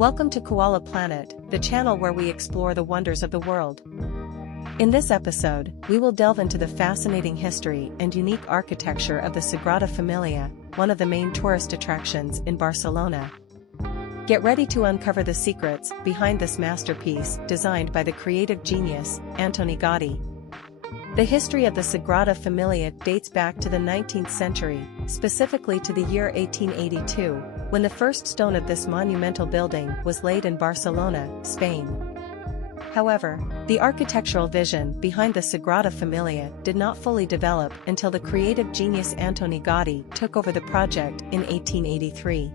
Welcome to Koala Planet, the channel where we explore the wonders of the world. In this episode, we will delve into the fascinating history and unique architecture of the Sagrada Familia, one of the main tourist attractions in Barcelona. Get ready to uncover the secrets behind this masterpiece designed by the creative genius, Antoni Gaudí. The history of the Sagrada Familia dates back to the 19th century, specifically to the year 1882, when the first stone of this monumental building was laid in Barcelona, Spain. However, the architectural vision behind the Sagrada Familia did not fully develop until the creative genius Antoni Gaudí took over the project in 1883.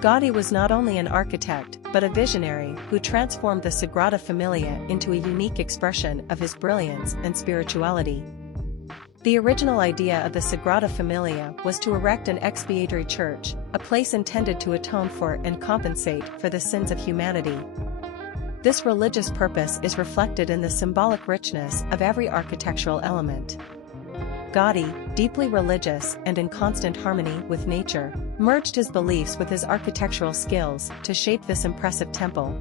Gaudí was not only an architect, but a visionary who transformed the Sagrada Familia into a unique expression of his brilliance and spirituality. The original idea of the Sagrada Familia was to erect an expiatory church, a place intended to atone for and compensate for the sins of humanity. This religious purpose is reflected in the symbolic richness of every architectural element. Gaudí, deeply religious and in constant harmony with nature, merged his beliefs with his architectural skills to shape this impressive temple.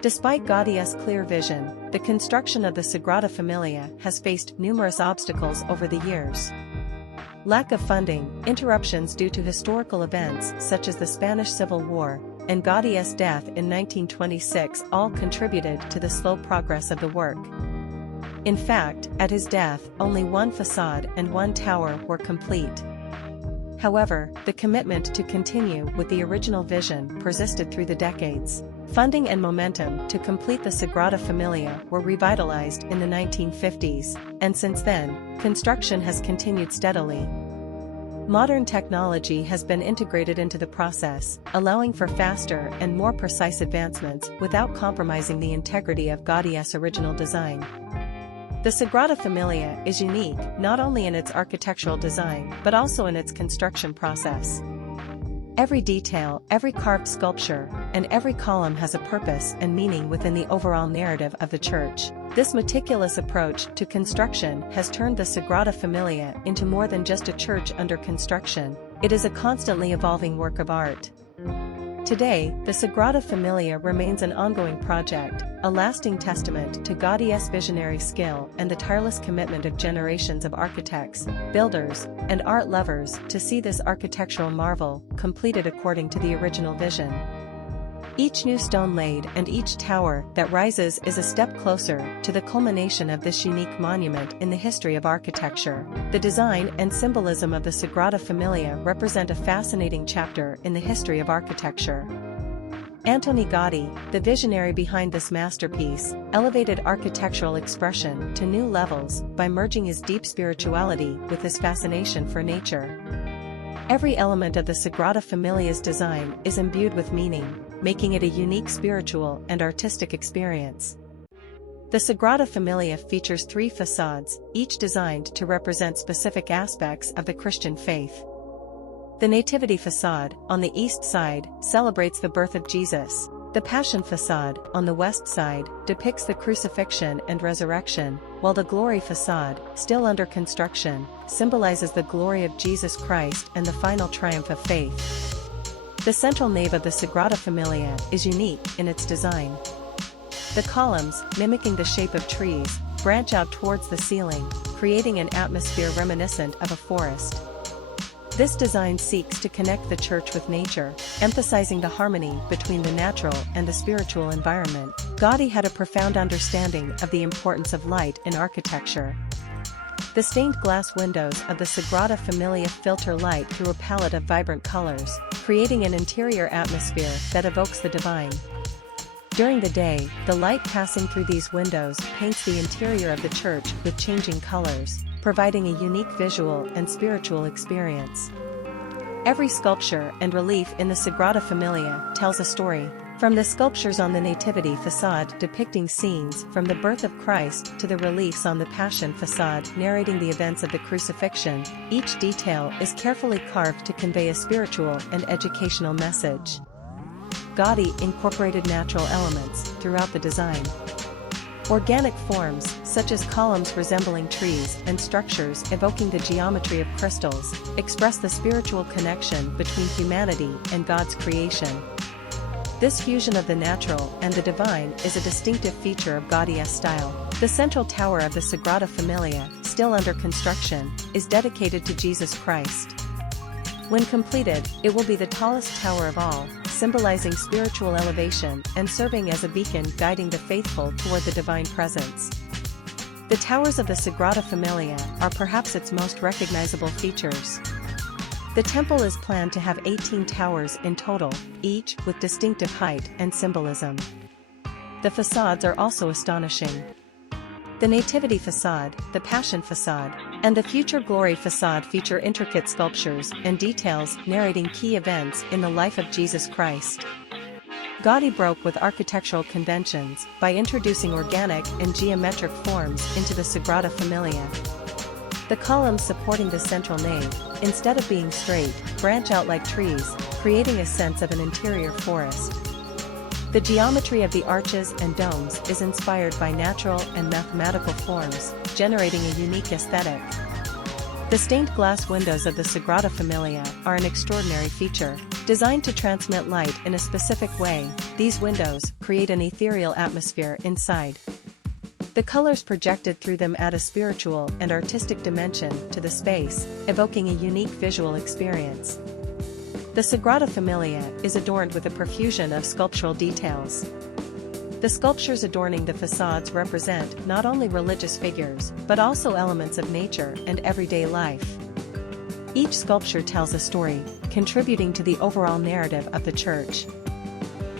Despite Gaudí's clear vision, the construction of the Sagrada Familia has faced numerous obstacles over the years. Lack of funding, interruptions due to historical events such as the Spanish Civil War, and Gaudí's death in 1926 all contributed to the slow progress of the work. In fact, at his death, only one facade and one tower were complete. However, the commitment to continue with the original vision persisted through the decades. Funding and momentum to complete the Sagrada Familia were revitalized in the 1950s, and since then, construction has continued steadily. Modern technology has been integrated into the process, allowing for faster and more precise advancements without compromising the integrity of Gaudí's original design. The Sagrada Familia is unique not only in its architectural design but also in its construction process. Every detail, every carved sculpture, and every column has a purpose and meaning within the overall narrative of the church. This meticulous approach to construction has turned the Sagrada Familia into more than just a church under construction. It is a constantly evolving work of art. Today, the Sagrada Familia remains an ongoing project, a lasting testament to Gaudí's visionary skill and the tireless commitment of generations of architects, builders, and art lovers to see this architectural marvel completed according to the original vision. Each new stone laid and each tower that rises is a step closer to the culmination of this unique monument in the history of architecture. The design and symbolism of the Sagrada Familia represent a fascinating chapter in the history of architecture. Antoni Gaudí, the visionary behind this masterpiece, elevated architectural expression to new levels by merging his deep spirituality with his fascination for nature. Every element of the Sagrada Familia's design is imbued with meaning, making it a unique spiritual and artistic experience. The Sagrada Familia features 3 facades, each designed to represent specific aspects of the Christian faith. The Nativity facade, on the east side, celebrates the birth of Jesus. The Passion facade, on the west side, depicts the crucifixion and resurrection, while the Glory facade, still under construction, symbolizes the glory of Jesus Christ and the final triumph of faith. The central nave of the Sagrada Familia is unique in its design. The columns, mimicking the shape of trees, branch out towards the ceiling, creating an atmosphere reminiscent of a forest. This design seeks to connect the church with nature, emphasizing the harmony between the natural and the spiritual environment. Gaudí had a profound understanding of the importance of light in architecture. The stained glass windows of the Sagrada Familia filter light through a palette of vibrant colors, creating an interior atmosphere that evokes the divine. During the day, the light passing through these windows paints the interior of the church with changing colors, providing a unique visual and spiritual experience. Every sculpture and relief in the Sagrada Familia tells a story. From the sculptures on the Nativity facade depicting scenes from the birth of Christ to the reliefs on the Passion facade narrating the events of the crucifixion, each detail is carefully carved to convey a spiritual and educational message. Gaudí incorporated natural elements throughout the design. Organic forms, such as columns resembling trees and structures evoking the geometry of crystals, express the spiritual connection between humanity and God's creation. This fusion of the natural and the divine is a distinctive feature of Gaudi's style. The central tower of the Sagrada Familia, still under construction, is dedicated to Jesus Christ. When completed, it will be the tallest tower of all, symbolizing spiritual elevation and serving as a beacon guiding the faithful toward the divine presence. The towers of the Sagrada Familia are perhaps its most recognizable features. The temple is planned to have 18 towers in total, each with distinctive height and symbolism. The facades are also astonishing. The Nativity facade, the Passion facade, and the Future Glory facade feature intricate sculptures and details narrating key events in the life of Jesus Christ. Gaudi broke with architectural conventions by introducing organic and geometric forms into the Sagrada Familia. The columns supporting the central nave, instead of being straight, branch out like trees, creating a sense of an interior forest. The geometry of the arches and domes is inspired by natural and mathematical forms, generating a unique aesthetic. The stained glass windows of the Sagrada Familia are an extraordinary feature. Designed to transmit light in a specific way, these windows create an ethereal atmosphere inside. The colors projected through them add a spiritual and artistic dimension to the space, evoking a unique visual experience. The Sagrada Familia is adorned with a profusion of sculptural details. The sculptures adorning the facades represent not only religious figures, but also elements of nature and everyday life. Each sculpture tells a story, contributing to the overall narrative of the church.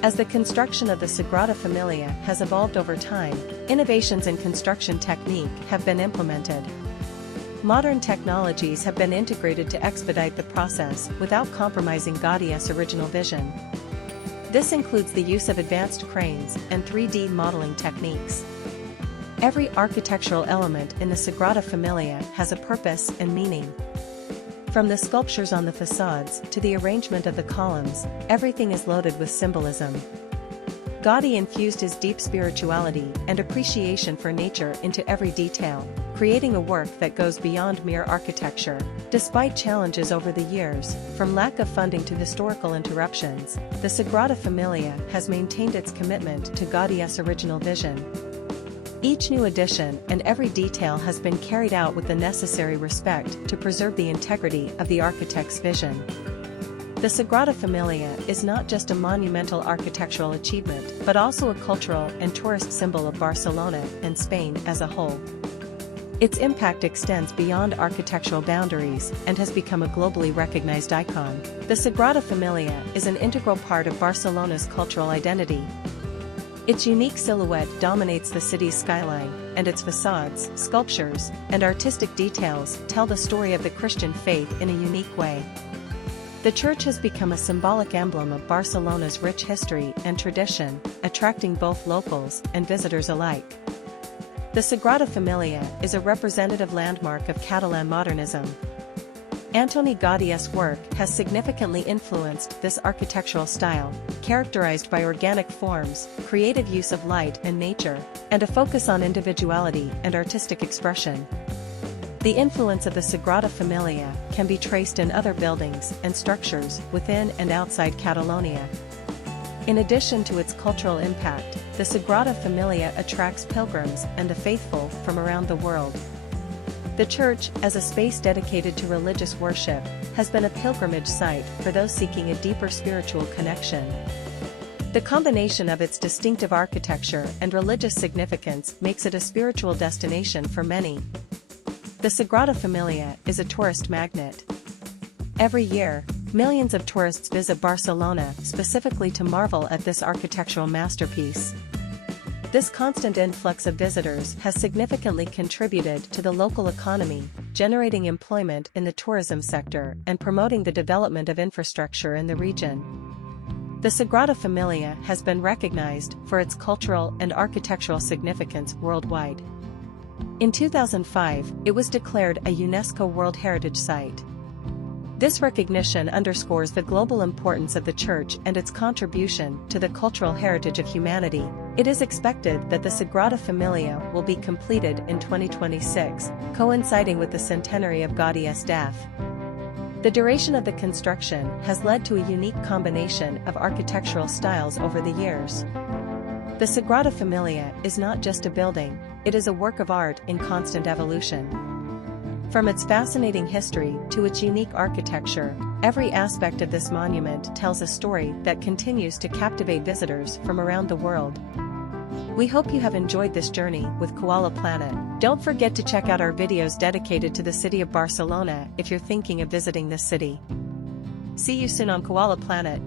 As the construction of the Sagrada Familia has evolved over time, innovations in construction technique have been implemented. Modern technologies have been integrated to expedite the process without compromising Gaudi's original vision. This includes the use of advanced cranes and 3D modeling techniques. Every architectural element in the Sagrada Familia has a purpose and meaning. From the sculptures on the facades to the arrangement of the columns, everything is loaded with symbolism. Gaudi infused his deep spirituality and appreciation for nature into every detail, creating a work that goes beyond mere architecture. Despite challenges over the years, from lack of funding to historical interruptions, the Sagrada Familia has maintained its commitment to Gaudi's original vision. Each new addition and every detail has been carried out with the necessary respect to preserve the integrity of the architect's vision. The Sagrada Familia is not just a monumental architectural achievement, but also a cultural and tourist symbol of Barcelona and Spain as a whole. Its impact extends beyond architectural boundaries and has become a globally recognized icon. The Sagrada Familia is an integral part of Barcelona's cultural identity. Its unique silhouette dominates the city's skyline, and its facades, sculptures, and artistic details tell the story of the Christian faith in a unique way. The church has become a symbolic emblem of Barcelona's rich history and tradition, attracting both locals and visitors alike. The Sagrada Familia is a representative landmark of Catalan modernism. Antoni Gaudi's work has significantly influenced this architectural style, characterized by organic forms, creative use of light and nature, and a focus on individuality and artistic expression. The influence of the Sagrada Familia can be traced in other buildings and structures within and outside Catalonia. In addition to its cultural impact, the Sagrada Familia attracts pilgrims and the faithful from around the world. The church, as a space dedicated to religious worship, has been a pilgrimage site for those seeking a deeper spiritual connection. The combination of its distinctive architecture and religious significance makes it a spiritual destination for many. The Sagrada Familia is a tourist magnet. Every year, millions of tourists visit Barcelona specifically to marvel at this architectural masterpiece. This constant influx of visitors has significantly contributed to the local economy, generating employment in the tourism sector and promoting the development of infrastructure in the region. The Sagrada Familia has been recognized for its cultural and architectural significance worldwide. In 2005, it was declared a UNESCO World Heritage Site. This recognition underscores the global importance of the church and its contribution to the cultural heritage of humanity. It is expected that the Sagrada Familia will be completed in 2026, coinciding with the centenary of Gaudi's death. The duration of the construction has led to a unique combination of architectural styles over the years. The Sagrada Familia is not just a building, it is a work of art in constant evolution. From its fascinating history to its unique architecture, every aspect of this monument tells a story that continues to captivate visitors from around the world. We hope you have enjoyed this journey with Koala Planet. Don't forget to check out our videos dedicated to the city of Barcelona if you're thinking of visiting this city. See you soon on Koala Planet.